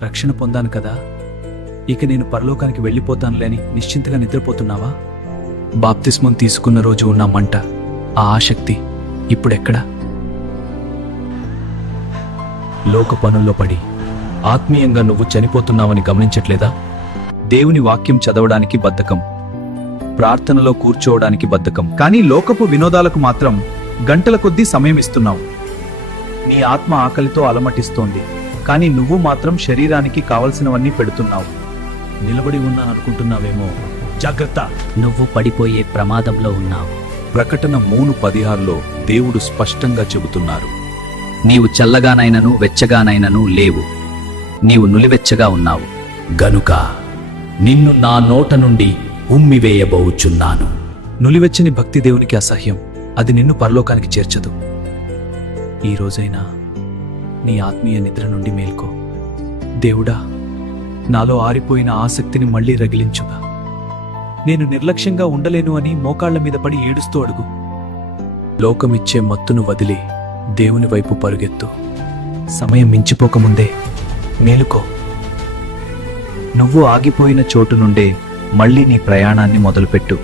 రక్షణ పొందాను కదా, ఇక నేను పరలోకానికి వెళ్ళిపోతానులేని నిశ్చింతగా నిద్రపోతున్నావా? బాప్తిస్మం తీసుకున్న రోజు ఉన్న మంట, ఆ ఆసక్తి ఇప్పుడెక్కడా? లోక పనుల్లో పడి ఆత్మీయంగా నువ్వు చనిపోతున్నావని గమనించట్లేదా? దేవుని వాక్యం చదవడానికి బద్ధకం, ప్రార్థనలో కూర్చోవడానికి బద్ధకం, కానీ లోకపు వినోదాలకు మాత్రం గంటల కొద్దీ సమయం ఇస్తున్నావు. నీ ఆత్మ ఆకలితో అలమటిస్తోంది, కానీ నువ్వు మాత్రం శరీరానికి కావలసినవన్నీ పెడుతున్నావు. నిలబడి ఉన్నాననుకుంటున్నావేమో, జాగ్రత్త, నువ్వు పడిపోయే ప్రమాదంలో ఉన్నావు. ప్రకటన 3:16లో దేవుడు స్పష్టంగా చెబుతున్నారు, నీవు చల్లగానైనను వెచ్చగానైనను లేవు, నీవు నులివెచ్చగా ఉన్నావు గనుక నిన్ను నా నోట నుండి ఉమ్మివేయబోచున్నాను. నులివెచ్చని భక్తి దేవునికి అసహ్యం, అది నిన్ను పరలోకానికి చేర్చదు. ఈ రోజైనా నీ ఆత్మీయ నిద్ర నుండి మేల్కో. దేవుడా, నాలో ఆరిపోయిన ఆసక్తిని మళ్లీ రగిలించుగా. నేను నిర్లక్ష్యంగా ఉండలేను అని మోకాళ్ల మీద పడి ఏడుస్తూ అడుగు. లోకమిచ్చే మత్తును వదిలి దేవుని వైపు పరుగెత్తు. సమయం మించిపోకముందే మేలుకో. నువ్వు ఆగిపోయిన చోటు నుండే మళ్లీ నీ ప్రయాణాన్ని మొదలుపెట్టు.